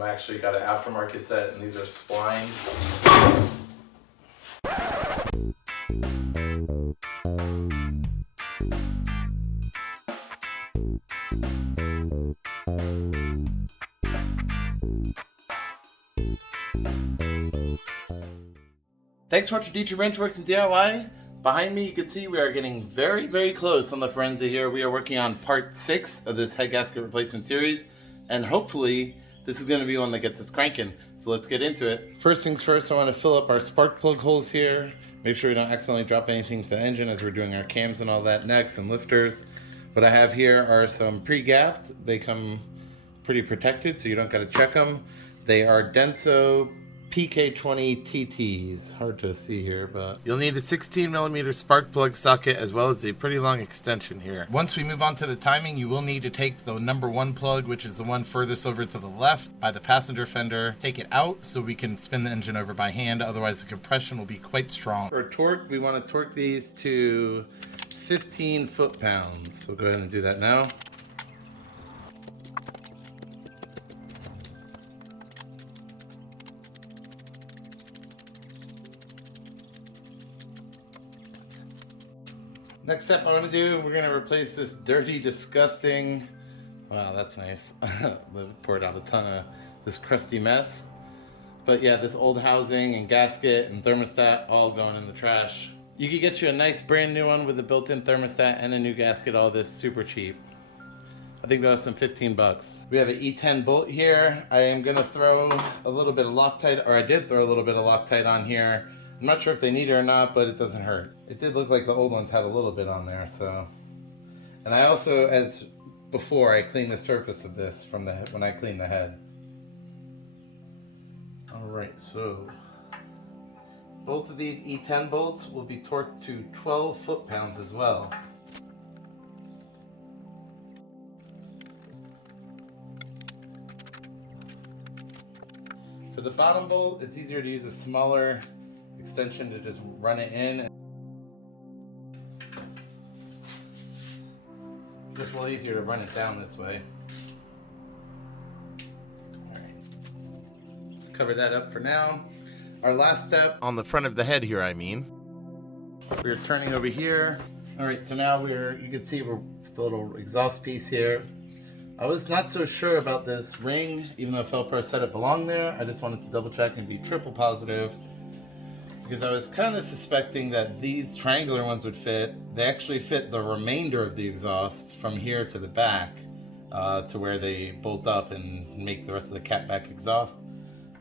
I actually got an aftermarket set, and these are splined. Thanks for watching D2 Wrench Works and DIY. Behind me you can see we are getting very, very close on the Forenza here. We are working on part 6 of this head gasket replacement series, and hopefully this is going to be one that gets us cranking. So let's get into it. First things first, I want to fill up our spark plug holes here. Make sure we don't accidentally drop anything to the engine as we're doing our cams and all that next, and lifters. What I have here are some pre-gapped. They come pretty protected, so you don't got to check them. They are Denso PK20 TTs. Hard to see here, but you'll need a 16mm spark plug socket as well as a pretty long extension here. Once we move on to the timing, you will need to take the number 1 plug, which is the one furthest over to the left by the passenger fender, take it out so we can spin the engine over by hand, otherwise the compression will be quite strong. For torque, we want to torque these to 15 foot-pounds. We'll go ahead and do that now. Next step I want to do, we're going to replace this dirty, disgusting, wow, that's nice. Poured out a ton of this crusty mess. But yeah, this old housing and gasket and thermostat all going in the trash. You could get you a nice brand new one with a built-in thermostat and a new gasket, all this super cheap. I think that was some 15 bucks. We have an E10 bolt here. I am going to throw a little bit of Loctite, or I did throw a little bit of Loctite on here. I'm not sure if they need it or not, but it doesn't hurt. It did look like the old ones had a little bit on there, so. And I also, as before, I cleaned the surface of this from the when I cleaned the head. All right, so both of these E10 bolts will be torqued to 12 foot-pounds as well. For the bottom bolt, it's easier to use a smaller extension to just run it in. Just a little easier to run it down this way. Alright. Cover that up for now. Our last step on the front of the head here, I mean. We're turning over here. Alright, so now you can see we're the little exhaust piece here. I was not so sure about this ring, even though Felpro said it belonged there. I just wanted to double check and be triple positive, because I was kind of suspecting that these triangular ones would fit. They actually fit the remainder of the exhaust from here to the back, to where they bolt up and make the rest of the catback exhaust.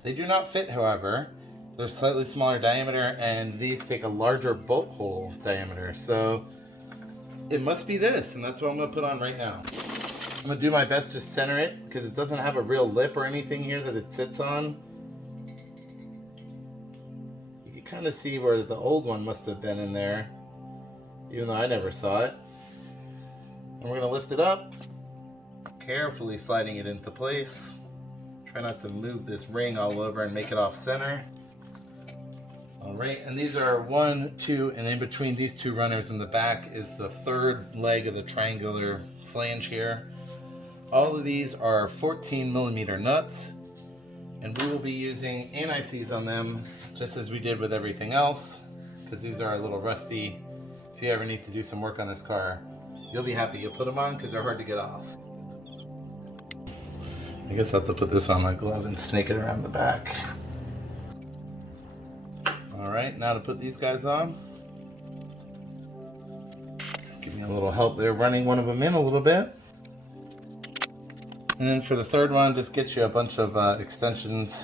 They do not fit, however. They're slightly smaller diameter, and these take a larger bolt hole diameter. So it must be this, and that's what I'm gonna put on right now. I'm gonna do my best to center it, because it doesn't have a real lip or anything here that it sits on. Kind of see where the old one must have been in there, even though I never saw it. And we're going to lift it up, carefully sliding it into place. Try not to move this ring all over and make it off center. Alright, and these are 1, 2, and in between these two runners in the back is the third leg of the triangular flange here. All of these are 14mm nuts. And we will be using anti-seize on them, just as we did with everything else, because these are a little rusty. If you ever need to do some work on this car, you'll be happy you'll put them on, because they're hard to get off. I guess I'll have to put this on my glove and snake it around the back. Alright, now to put these guys on. Give me a little help there running one of them in a little bit. And then for the third one, just get you a bunch of extensions.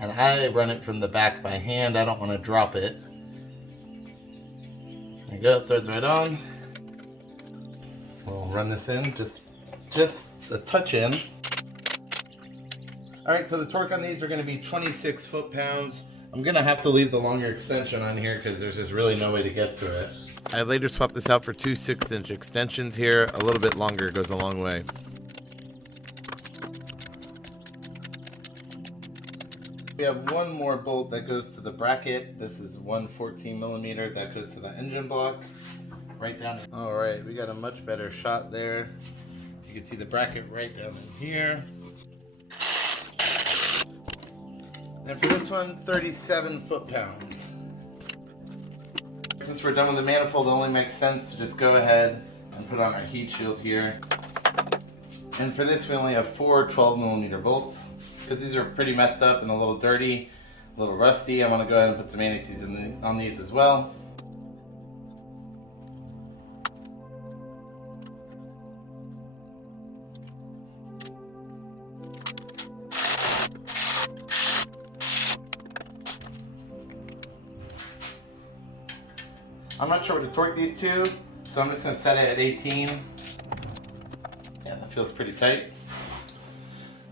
And I run it from the back by hand. I don't want to drop it. There you go, threads right on. We'll run this in, just a touch in. Alright, so the torque on these are going to be 26 foot-pounds. I'm going to have to leave the longer extension on here because there's just really no way to get to it. I later swapped this out for 2 6-inch extensions here. A little bit longer goes a long way. We have one more bolt that goes to the bracket. This is 1 14mm that goes to the engine block. Right down. Alright, we got a much better shot there. You can see the bracket right down in here. And for this one, 37 foot-pounds. Since we're done with the manifold, it only makes sense to just go ahead and put on our heat shield here. And for this, we only have 4 12mm bolts. Because these are pretty messed up and a little dirty, a little rusty, I'm going to go ahead and put some anti-seize on these as well. I'm not sure what to torque these to, so I'm just going to set it at 18. Yeah, that feels pretty tight.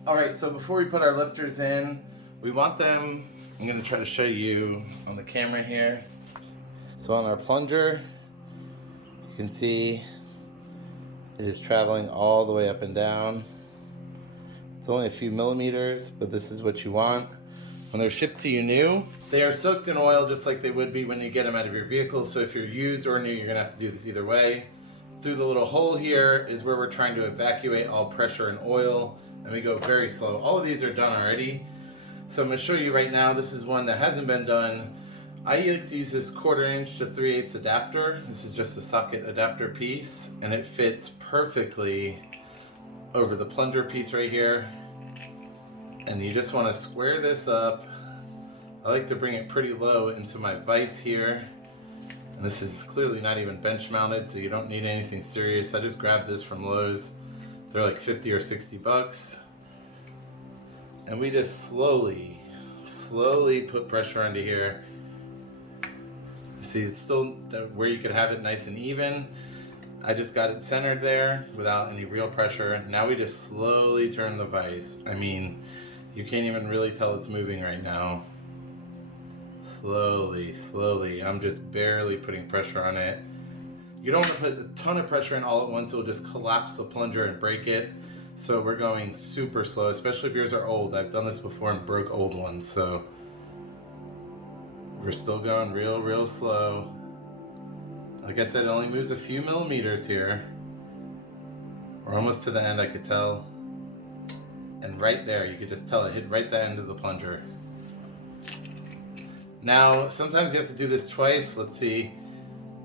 Alright, so before we put our lifters in, we want them, I'm going to try to show you on the camera here. So on our plunger, you can see it is traveling all the way up and down. It's only a few millimeters, but this is what you want. When they're shipped to you new, they are soaked in oil just like they would be when you get them out of your vehicle. So if you're used or new, you're going to have to do this either way. Through the little hole here is where we're trying to evacuate all pressure and oil, and we go very slow. All of these are done already. So I'm going to show you right now, this is one that hasn't been done. I like to use this 1/4 inch to 3/8 adapter. This is just a socket adapter piece, and it fits perfectly over the plunger piece right here. And you just want to square this up. I like to bring it pretty low into my vise here. And this is clearly not even bench mounted, so you don't need anything serious. I just grabbed this from Lowe's. They're like 50 or 60 bucks. And we just slowly put pressure onto here. See, it's still where you could have it nice and even. I just got it centered there without any real pressure. Now we just slowly turn the vise. I mean, you can't even really tell it's moving right now. Slowly. I'm just barely putting pressure on it. You don't want to put a ton of pressure in all at once. It'll just collapse the plunger and break it. So we're going super slow, especially if yours are old. I've done this before and broke old ones. So we're still going real slow. Like I said, it only moves a few millimeters here. We're almost to the end, I could tell. And right there, you could just tell it hit right the end of the plunger. Now, sometimes you have to do this twice. Let's see.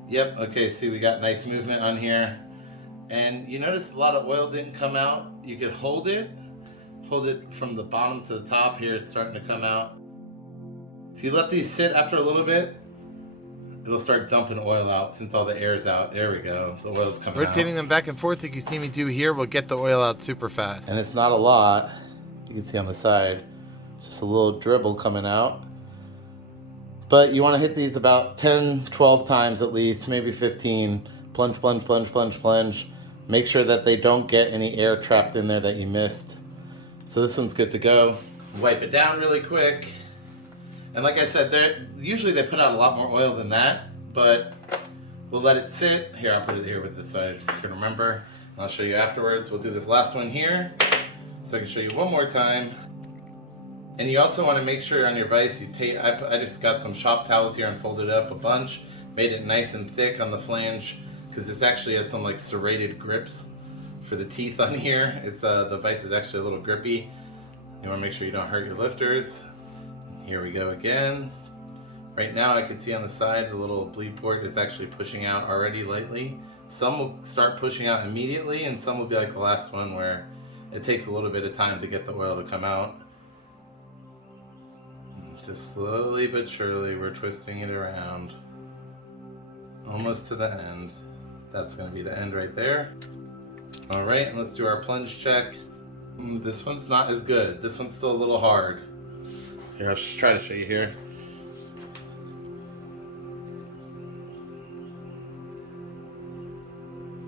Yep, okay, see, we got nice movement on here. And you notice a lot of oil didn't come out. You could hold it from the bottom to the top. Here, it's starting to come out. If you let these sit after a little bit, it'll start dumping oil out since all the air's out. There we go. The oil's coming out. Rotating them back and forth, like you see me do here, will get the oil out super fast. And it's not a lot. You can see on the side. It's just a little dribble coming out. But you want to hit these about 10, 12 times at least, maybe 15. Plunge. Make sure that they don't get any air trapped in there that you missed. So this one's good to go. Wipe it down really quick. And like I said, usually they put out a lot more oil than that, but we'll let it sit. Here, I'll put it here with this so I can remember. I'll show you afterwards. We'll do this last one here so I can show you one more time. And you also want to make sure on your vise you tape. I just got some shop towels here and folded it up a bunch, made it nice and thick on the flange because this actually has some like serrated grips for the teeth on here. It's the vise is actually a little grippy. You want to make sure you don't hurt your lifters. Here we go again. Right now I can see on the side the little bleed port is actually pushing out already lightly. Some will start pushing out immediately and some will be like the last one where it takes a little bit of time to get the oil to come out. Just slowly but surely we're twisting it around. Almost to the end. That's going to be the end right there. Alright, and let's do our plunge check. This one's not as good. This one's still a little hard. Here, I'll just try to show you here.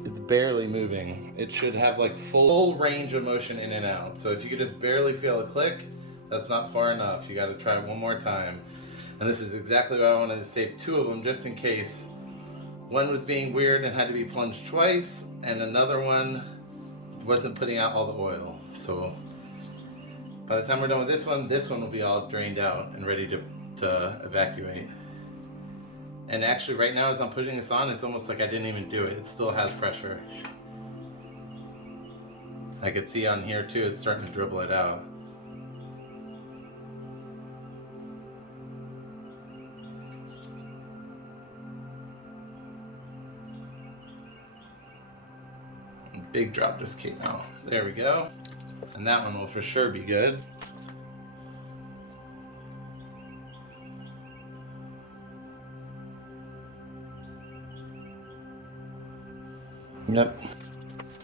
It's barely moving. It should have like full range of motion in and out. So if you could just barely feel a click, that's not far enough. You got to try it one more time. And this is exactly why I wanted to save 2 of them just in case. One was being weird and had to be plunged twice, and another one wasn't putting out all the oil. So by the time we're done with this one will be all drained out and ready to evacuate. And actually right now as I'm putting this on, it's almost like I didn't even do it. It still has pressure. I could see on here too, it's starting to dribble it out. Big drop just came out. There we go. And that one will for sure be good. Yep.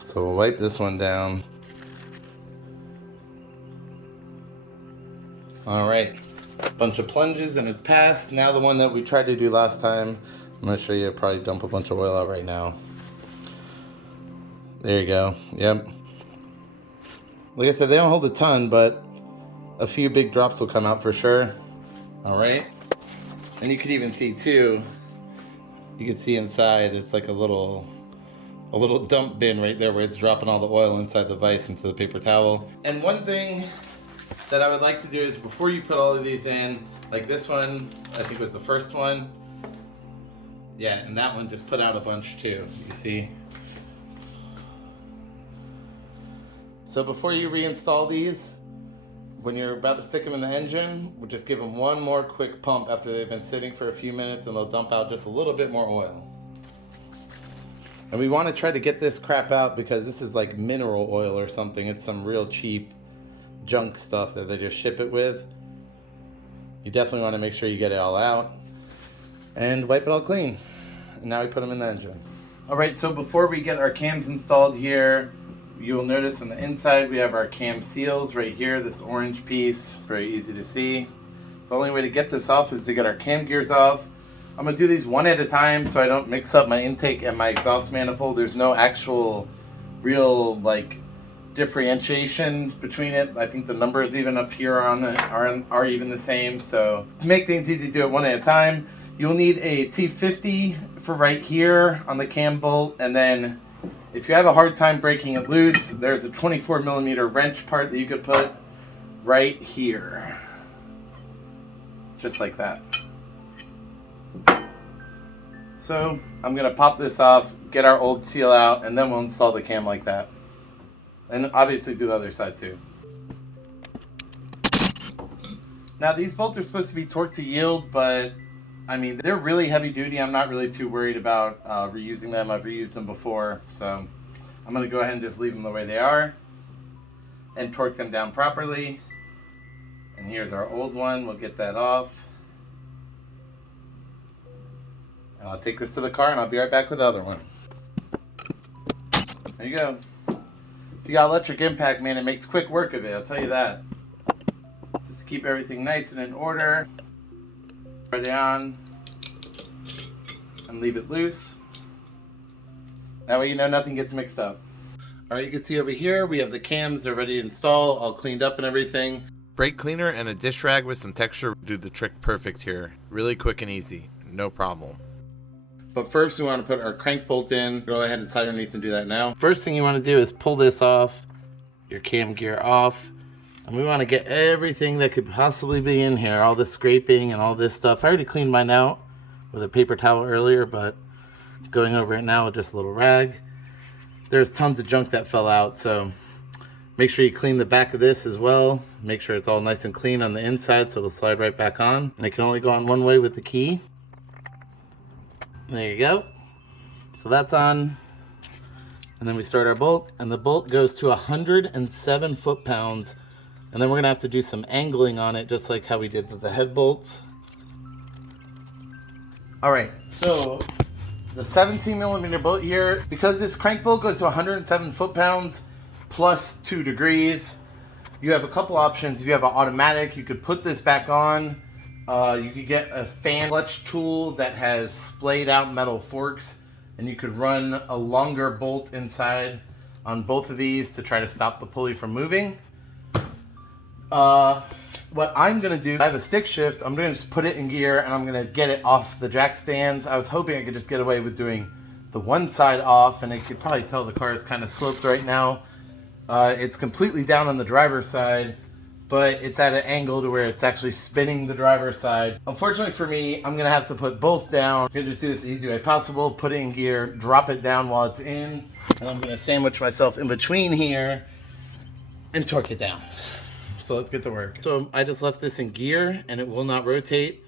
So we'll wipe this one down. All right. Bunch of plunges and it's passed. Now the one that we tried to do last time. I'm gonna show you, probably dump a bunch of oil out right now. There you go. Yep. Like I said, they don't hold a ton, but a few big drops will come out for sure. All right. And you could even see too, you can see inside, it's like a little dump bin right there where it's dropping all the oil inside the vise into the paper towel. And one thing that I would like to do is before you put all of these in, like this one, I think was the first one. Yeah, and that one just put out a bunch too, you see. So before you reinstall these, when you're about to stick them in the engine, we'll just give them one more quick pump after they've been sitting for a few minutes and they'll dump out just a little bit more oil. And we want to try to get this crap out because this is like mineral oil or something. It's some real cheap junk stuff that they just ship it with. You definitely want to make sure you get it all out and wipe it all clean. And now we put them in the engine. All right, so before we get our cams installed here, you will notice on the inside we have our cam seals right here, this orange piece, very easy to see. The only way to get this off is to get our cam gears off. I'm gonna do these one at a time so I don't mix up my intake and my exhaust manifold. There's no actual real like differentiation between it. I think the numbers even up here are even the same. So to make things easy, do it one at a time. You'll need a T50 for right here on the cam bolt, and then if you have a hard time breaking it loose, there's a 24mm wrench part that you could put right here. Just like that. So I'm gonna pop this off, get our old seal out, and then we'll install the cam like that. And obviously do the other side too. Now these bolts are supposed to be torque to yield, but I mean, they're really heavy duty. I'm not really too worried about reusing them. I've reused them before, so I'm gonna go ahead and just leave them the way they are and torque them down properly. And here's our old one. We'll get that off. And I'll take this to the car and I'll be right back with the other one. There you go. If you got electric impact, man, it makes quick work of it, I'll tell you that. Just keep everything nice and in order. Put it on and leave it loose. That way you know nothing gets mixed up. All right, you can see over here we have the cams. They're ready to install, all cleaned up and everything. Brake cleaner and a dish rag with some texture do the trick perfect here. Really quick and easy, no problem. But first we want to put our crank bolt in. Go ahead and slide underneath and do that now. First thing you want to do is pull this off, your cam gear off. And we want to get everything that could possibly be in here, all the scraping and all this stuff. I already cleaned mine out with a paper towel earlier, but going over it now with just a little rag. There's tons of junk that fell out, so make sure you clean the back of this as well. Make sure it's all nice and clean on the inside so it'll slide right back on. And it can only go on one way with the key. There you go. So that's on. And then we start our bolt, and the bolt goes to 107 foot-pounds. And then we're gonna have to do some angling on it, just like how we did with the head bolts. All right, so the 17mm bolt here, because this crank bolt goes to 107 foot-pounds plus 2 degrees, you have a couple options. If you have an automatic, you could put this back on. You could get a fan clutch tool that has splayed out metal forks, and you could run a longer bolt inside on both of these to try to stop the pulley from moving. What I'm gonna do, I have a stick shift. I'm gonna just put it in gear and I'm gonna get it off the jack stands. I was hoping I could just get away with doing the one side off, and you could probably tell the car is kind of sloped right now. It's completely down on the driver's side, but it's at an angle to where it's actually spinning the driver's side. Unfortunately for me, I'm gonna have to put both down. I'm gonna just do this the easy way possible, put it in gear, drop it down while it's in, and I'm gonna sandwich myself in between here and torque it down. So let's get to work. So I just left this in gear and it will not rotate.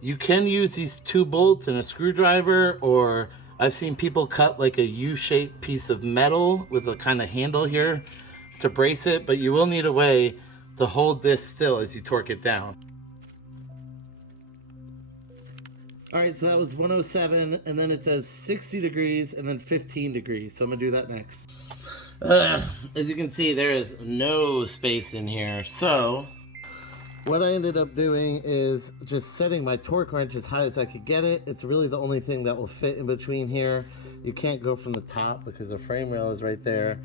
You can use these 2 bolts and a screwdriver, or I've seen people cut like a U-shaped piece of metal with a kind of handle here to brace it, but you will need a way to hold this still as you torque it down. All right, so that was 107, and then it says 60 degrees and then 15 degrees. So I'm gonna do that next. As you can see, there is no space in here. So what I ended up doing is just setting my torque wrench as high as I could get it. It's really the only thing that will fit in between here. You can't go from the top because the frame rail is right there.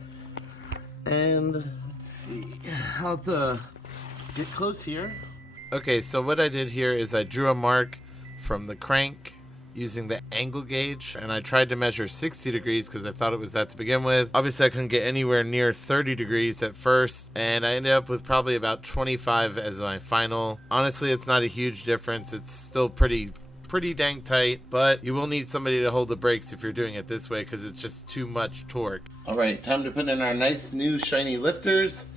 And let's see, I'll have to get close here. Okay, so what I did here is I drew a mark from the crank using the angle gauge, and I tried to measure 60 degrees because I thought it was that to begin with. Obviously I couldn't get anywhere near 30 degrees at first, and I ended up with probably about 25 as my final. Honestly, it's not a huge difference. It's still pretty dang tight, but you will need somebody to hold the brakes if you're doing it this way because it's just too much torque. All right, time to put in our nice new shiny lifters,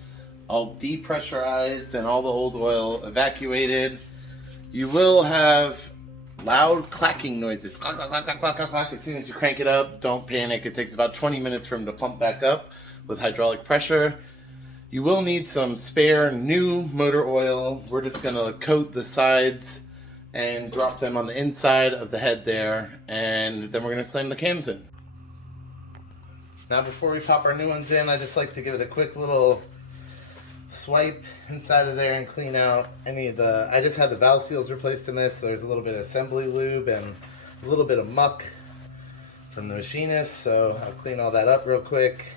all depressurized and all the old oil evacuated. You will have loud clacking noises, clack, clack, clack, clack, clack, clack, as soon as you crank it up. Don't panic, it takes about 20 minutes for them to pump back up with hydraulic pressure. You will need some spare new motor oil. We're just gonna coat the sides and drop them on the inside of the head there, and then we're gonna slam the cams in. Now before we pop our new ones in, I just like to give it a quick little swipe inside of there and clean out any of the, I just had the valve seals replaced in this, so there's a little bit of assembly lube and a little bit of muck from the machinist, so I'll clean all that up real quick,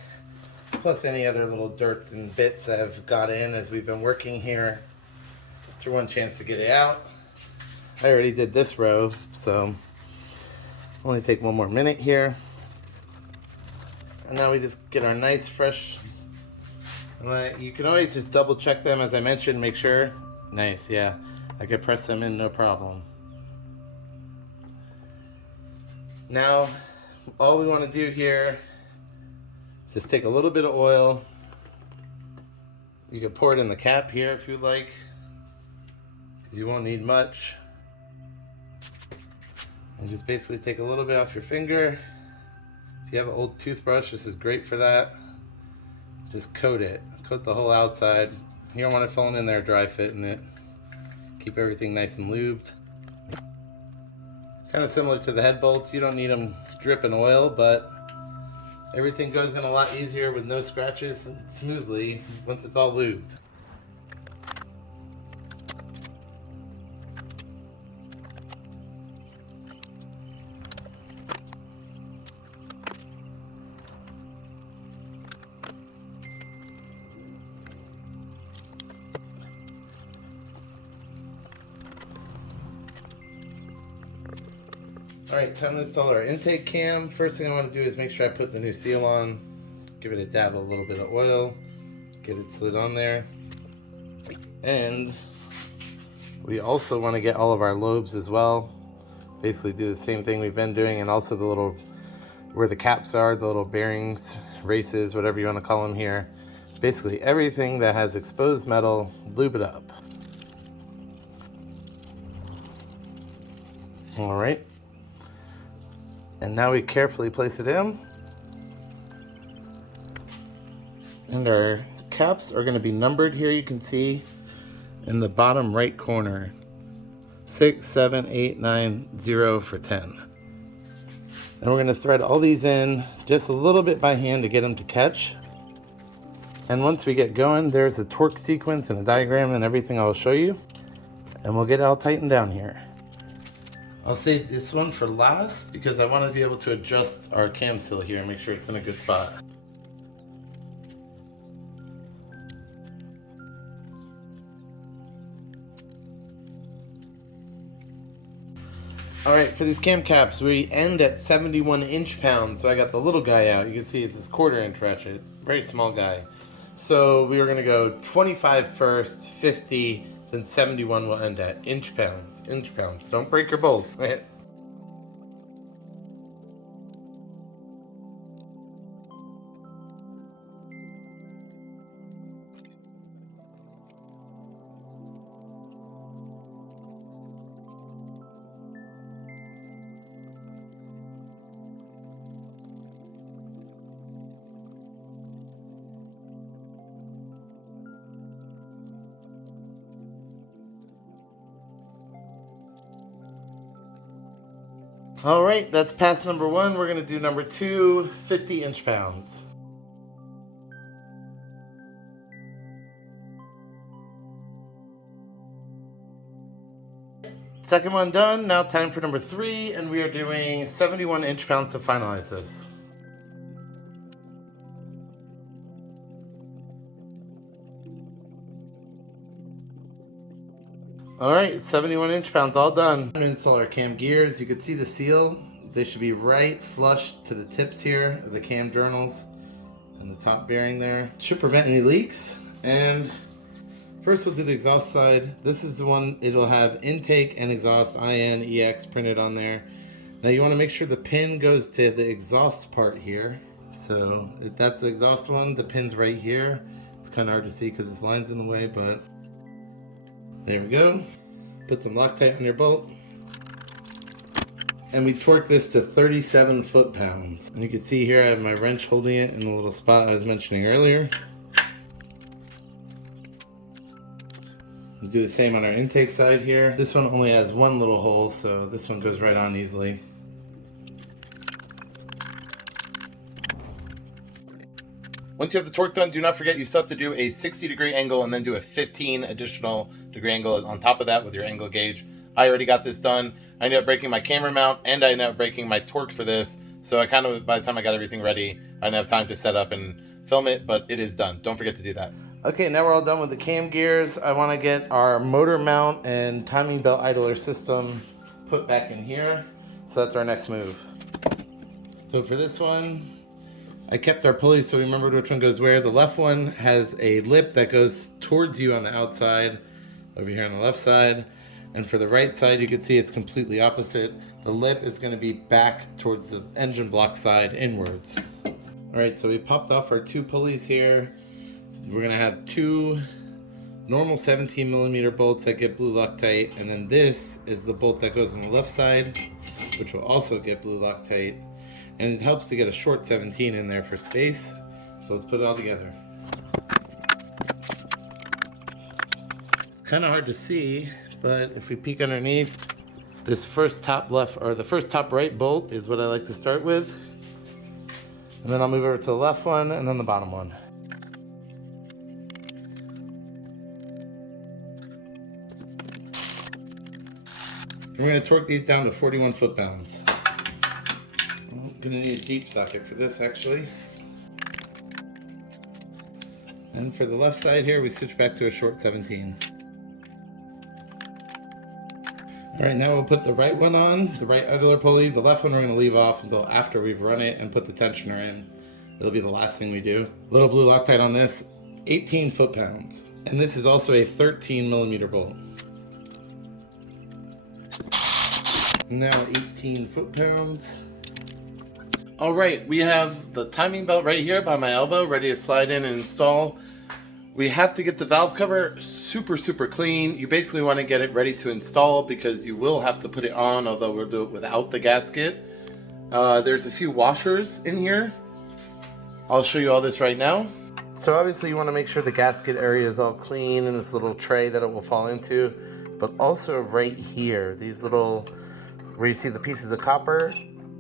plus any other little dirts and bits I've got in as we've been working here. It's your one chance to get it out. I already did this row, so only take one more minute here, and now we just get our nice fresh. You can always just double check them, as I mentioned, make sure. Nice, yeah. I could press them in, no problem. Now, all we want to do here is just take a little bit of oil. You can pour it in the cap here if you'd like, because you won't need much. And just basically take a little bit off your finger. If you have an old toothbrush, this is great for that. Just coat it. Coat the whole outside. You don't want it falling in there dry fitting it. Keep everything nice and lubed. Kind of similar to the head bolts. You don't need them dripping oil, but everything goes in a lot easier with no scratches and smoothly once it's all lubed. Alright, time to install our intake cam. First thing I want to do is make sure I put the new seal on. Give it a dab of a little bit of oil. Get it slid on there. And we also want to get all of our lobes as well. Basically do the same thing we've been doing, and also the little, where the caps are, the little bearings, races, whatever you want to call them here. Basically everything that has exposed metal, lube it up. Alright. And now we carefully place it in. And our caps are going to be numbered here, you can see in the bottom right corner. 6, 7, 8, 9, 0 for 10. And we're going to thread all these in just a little bit by hand to get them to catch. And once we get going, there's a torque sequence and a diagram and everything I'll show you. And we'll get it all tightened down here. I'll save this one for last because I want to be able to adjust our cam seal here and make sure it's in a good spot. Alright, for these cam caps, we end at 71 inch-pounds, so I got the little guy out. You can see it's this 1/4 inch ratchet, very small guy. So we were going to go 25 first, 50, then 71 will end at inch-pounds, inch-pounds. Don't break your bolts. All right, that's pass number 1. We're gonna do number 2, 50 inch-pounds. Second one done, now time for number 3, and we are doing 71 inch-pounds to finalize this. All right, 71 inch-pounds all done. I'm gonna install our cam gears. You can see the seal. They should be right flush to the tips here of the cam journals and the top bearing there. Should prevent any leaks. And first we'll do the exhaust side. This is the one, it'll have intake and exhaust, IN, EX printed on there. Now you wanna make sure the pin goes to the exhaust part here. So if that's the exhaust one, the pin's right here. It's kind of hard to see because this line's in the way, but there we go. Put some Loctite on your bolt. And we torque this to 37 foot-pounds. And you can see here I have my wrench holding it in the little spot I was mentioning earlier. We'll do the same on our intake side here. This one only has one little hole, so this one goes right on easily. Once you have the torque done, do not forget you still have to do a 60-degree angle and then do a 15 additional degree angle on top of that with your angle gauge. I already got this done. I ended up breaking my camera mount and I ended up breaking my Torx for this. So I kind of, by the time I got everything ready, I didn't have time to set up and film it, but it is done. Don't forget to do that. Okay, now we're all done with the cam gears. I want to get our motor mount and timing belt idler system put back in here. So that's our next move. So for this one, I kept our pulleys so we remembered which one goes where. The left one has a lip that goes towards you on the outside, over here on the left side. And for the right side, you can see it's completely opposite. The lip is going to be back towards the engine block side inwards. All right, so we popped off our 2 pulleys here. We're going to have 2 normal 17mm bolts that get blue Loctite. And then this is the bolt that goes on the left side, which will also get blue Loctite. And it helps to get a short 17 in there for space. So let's put it all together. It's kind of hard to see, but if we peek underneath, this first top left, or the first top right bolt is what I like to start with. And then I'll move over to the left one and then the bottom one. And we're going to torque these down to 41 foot-pounds. I'm gonna need a deep socket for this actually. And for the left side here, we switch back to a short 17. All right, now we'll put the right one on, the right idler pulley. The left one we're gonna leave off until after we've run it and put the tensioner in. It'll be the last thing we do. Little blue Loctite on this, 18 foot-pounds. And this is also a 13mm bolt. Now 18 foot-pounds. All right, we have the timing belt right here by my elbow, ready to slide in and install. We have to get the valve cover super clean. You basically want to get it ready to install because you will have to put it on, although we'll do it without the gasket. There's a few washers in here. I'll show you all this right now. So obviously you want to make sure the gasket area is all clean in this little tray that it will fall into, but also right here, these little, where you see the pieces of copper,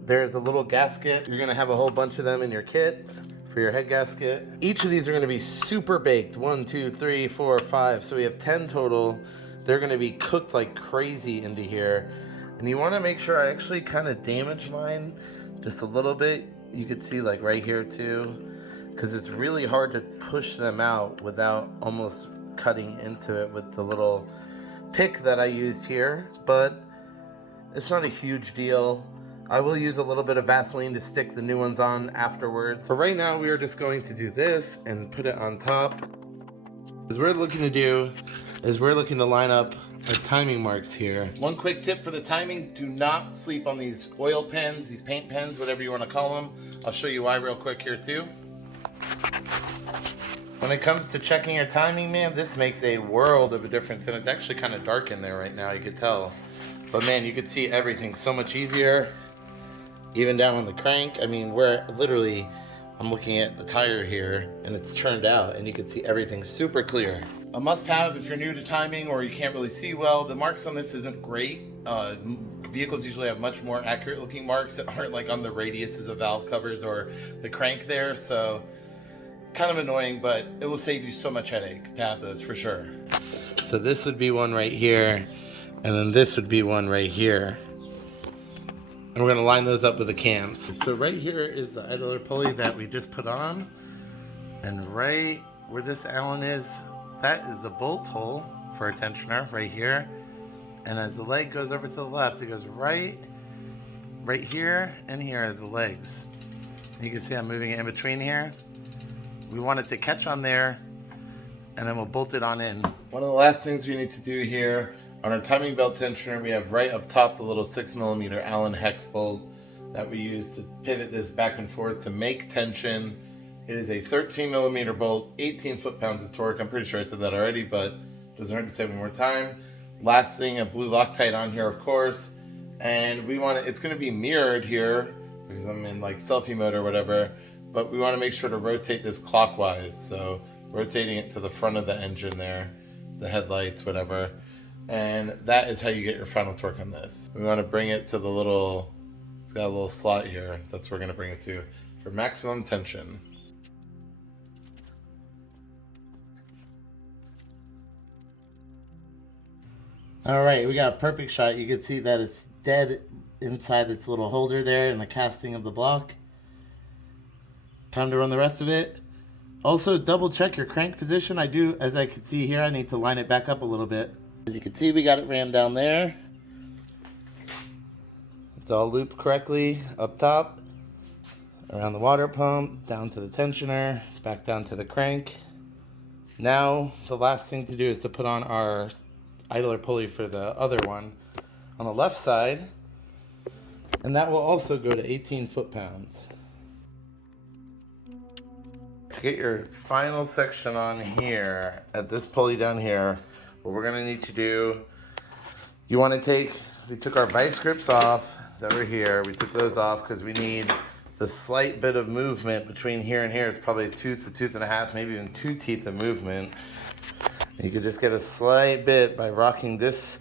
there's a little gasket. You're gonna have a whole bunch of them in your kit for your head gasket. Each of these are gonna be super baked. 1, 2, 3, 4, 5. So we have 10 total. They're gonna be cooked like crazy into here. And you wanna make sure I actually kind of damage mine just a little bit. You could see like right here too, because it's really hard to push them out without almost cutting into it with the little pick that I used here, but it's not a huge deal. I will use a little bit of Vaseline to stick the new ones on afterwards. So right now we are just going to do this and put it on top. What we're looking to do is we're looking to line up our timing marks here. One quick tip for the timing, do not sleep on these oil pens, these paint pens, whatever you want to call them. I'll show you why real quick here too. When it comes to checking your timing, man, this makes a world of a difference. And it's actually kind of dark in there right now, you could tell. But man, you could see everything so much easier. Even down on the crank, I mean, we're literally, I'm looking at the tire here and it's turned out and you can see everything super clear. A must have if you're new to timing or you can't really see well, the marks on this isn't great. Vehicles usually have much more accurate looking marks that aren't like on the radiuses of valve covers or the crank there. So kind of annoying, but it will save you so much headache to have those for sure. So this would be one right here, and then this would be one right here. And we're gonna line those up with the cams. So right here is the idler pulley that we just put on. And right where this Allen is, that is the bolt hole for a tensioner right here. And as the leg goes over to the left, it goes right here and here are the legs. You can see I'm moving it in between here. We want it to catch on there, and then we'll bolt it on in. One of the last things we need to do here on our timing belt tensioner, we have right up top the little 6mm Allen hex bolt that we use to pivot this back and forth to make tension. It is a 13mm bolt, 18 foot-pounds of torque. I'm pretty sure I said that already, but doesn't hurt to say it one more time. Last thing, a blue Loctite on here, of course. And we want it, it's going to be mirrored here because I'm in like selfie mode or whatever, but we want to make sure to rotate this clockwise. So rotating it to the front of the engine there, the headlights, whatever. And that is how you get your final torque on this. We want to bring it to the little, it's got a little slot here. That's where we're going to bring it to for maximum tension. All right, we got a perfect shot. You can see that it's dead inside its little holder there in the casting of the block. Time to run the rest of it. Also, double check your crank position. As I can see here, I need to line it back up a little bit. As you can see, we got it ran down there. It's all looped correctly up top, around the water pump, down to the tensioner, back down to the crank. Now, the last thing to do is to put on our idler pulley for the other one on the left side, and that will also go to 18 foot-pounds. To get your final section on here, at this pulley down here, what we're gonna need to do, we took our vice grips off that were here. We took those off because we need the slight bit of movement between here and here. It's probably a tooth and a half, maybe even 2 teeth of movement. You could just get a slight bit by rocking this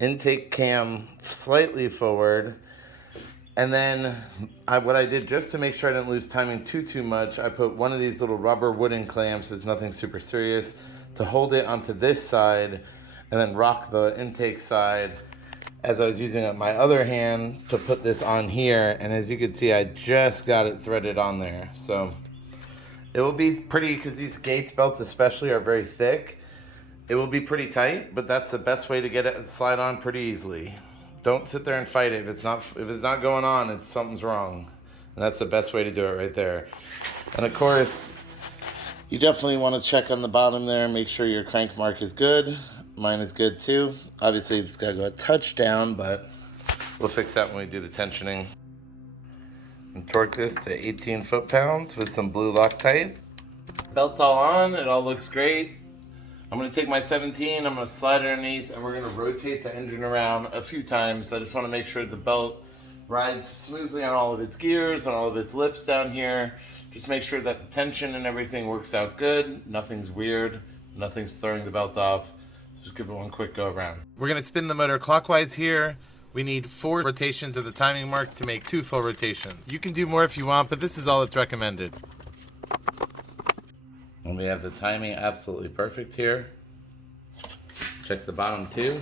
intake cam slightly forward. And then what I did, just to make sure I didn't lose timing too much, I put one of these little rubber wooden clamps, it's nothing super serious, to hold it onto this side and then rock the intake side as I was using my other hand to put this on here. And as you can see, I just got it threaded on there. So it will be pretty, because these Gates belts especially are very thick. It will be pretty tight, but that's the best way to get it to slide on pretty easily. Don't sit there and fight it. If it's not going on, something's wrong. And that's the best way to do it right there. And of course, you definitely want to check on the bottom there and make sure your crank mark is good. Mine is good too. Obviously, it's got to go a touch down, but we'll fix that when we do the tensioning. And torque this to 18 foot-pounds with some blue Loctite. Belt's all on. It all looks great. I'm going to take my 17, I'm going to slide it underneath, and we're going to rotate the engine around a few times. I just want to make sure the belt rides smoothly on all of its gears, on all of its lips down here. Just make sure that the tension and everything works out good. Nothing's weird. Nothing's throwing the belt off. Just give it one quick go around. We're going to spin the motor clockwise here. We need 4 rotations of the timing mark to make 2 full rotations. You can do more if you want, but this is all that's recommended. And we have the timing absolutely perfect here. Check the bottom too.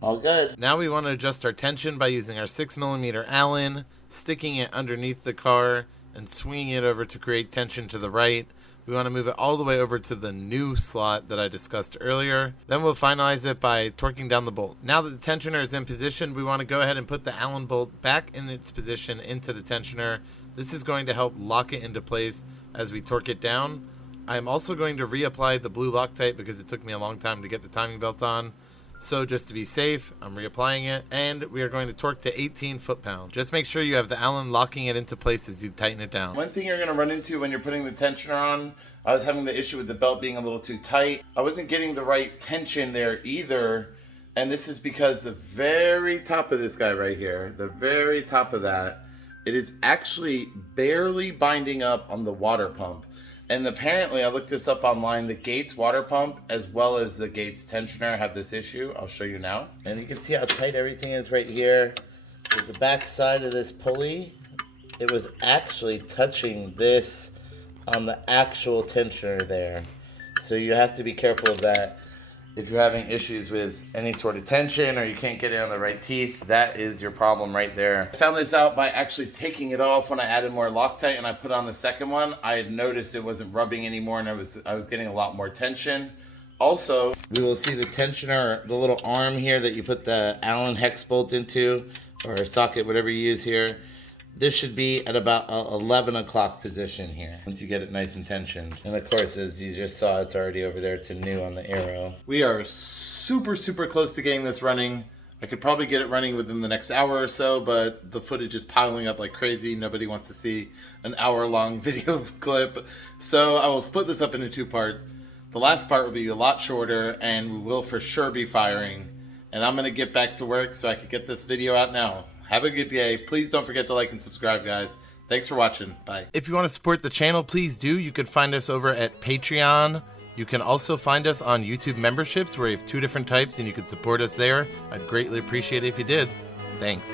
All good. Now we want to adjust our tension by using our 6mm Allen, sticking it underneath the car and swinging it over to create tension to the right. We want to move it all the way over to the new slot that I discussed earlier. Then we'll finalize it by torquing down the bolt. Now that the tensioner is in position, we want to go ahead and put the Allen bolt back in its position into the tensioner. This is going to help lock it into place as we torque it down. I'm also going to reapply the blue Loctite because it took me a long time to get the timing belt on. So just to be safe, I'm reapplying it, and we are going to torque to 18 foot-pounds. Just make sure you have the Allen locking it into place as you tighten it down. One thing you're going to run into when you're putting the tensioner on, I was having the issue with the belt being a little too tight. I wasn't getting the right tension there either, and this is because the very top of this guy right here, the very top of that, it is actually barely binding up on the water pump. And apparently, I looked this up online, the Gates water pump as well as the Gates tensioner have this issue. I'll show you now. And you can see how tight everything is right here. With the back side of this pulley, it was actually touching this on the actual tensioner there. So you have to be careful of that. If you're having issues with any sort of tension or you can't get it on the right teeth, that is your problem right there. I found this out by actually taking it off when I added more Loctite and I put on the second one. I had noticed it wasn't rubbing anymore and I was getting a lot more tension. Also, we will see the tensioner, the little arm here that you put the Allen hex bolt into, or socket, whatever you use here. This should be at about 11 o'clock position here, once you get it nice and tensioned. And of course, as you just saw, it's already over there to new on the arrow. We are super close to getting this running. I could probably get it running within the next hour or so, but the footage is piling up like crazy. Nobody wants to see an hour-long video clip. So I will split this up into 2 parts. The last part will be a lot shorter, and we will for sure be firing. And I'm gonna get back to work so I can get this video out now. Have a good day. Please don't forget to like and subscribe, guys. Thanks for watching. Bye. If you want to support the channel, please do. You could find us over at Patreon. You can also find us on YouTube memberships, where we have 2 different types, and you can support us there. I'd greatly appreciate it if you did. Thanks.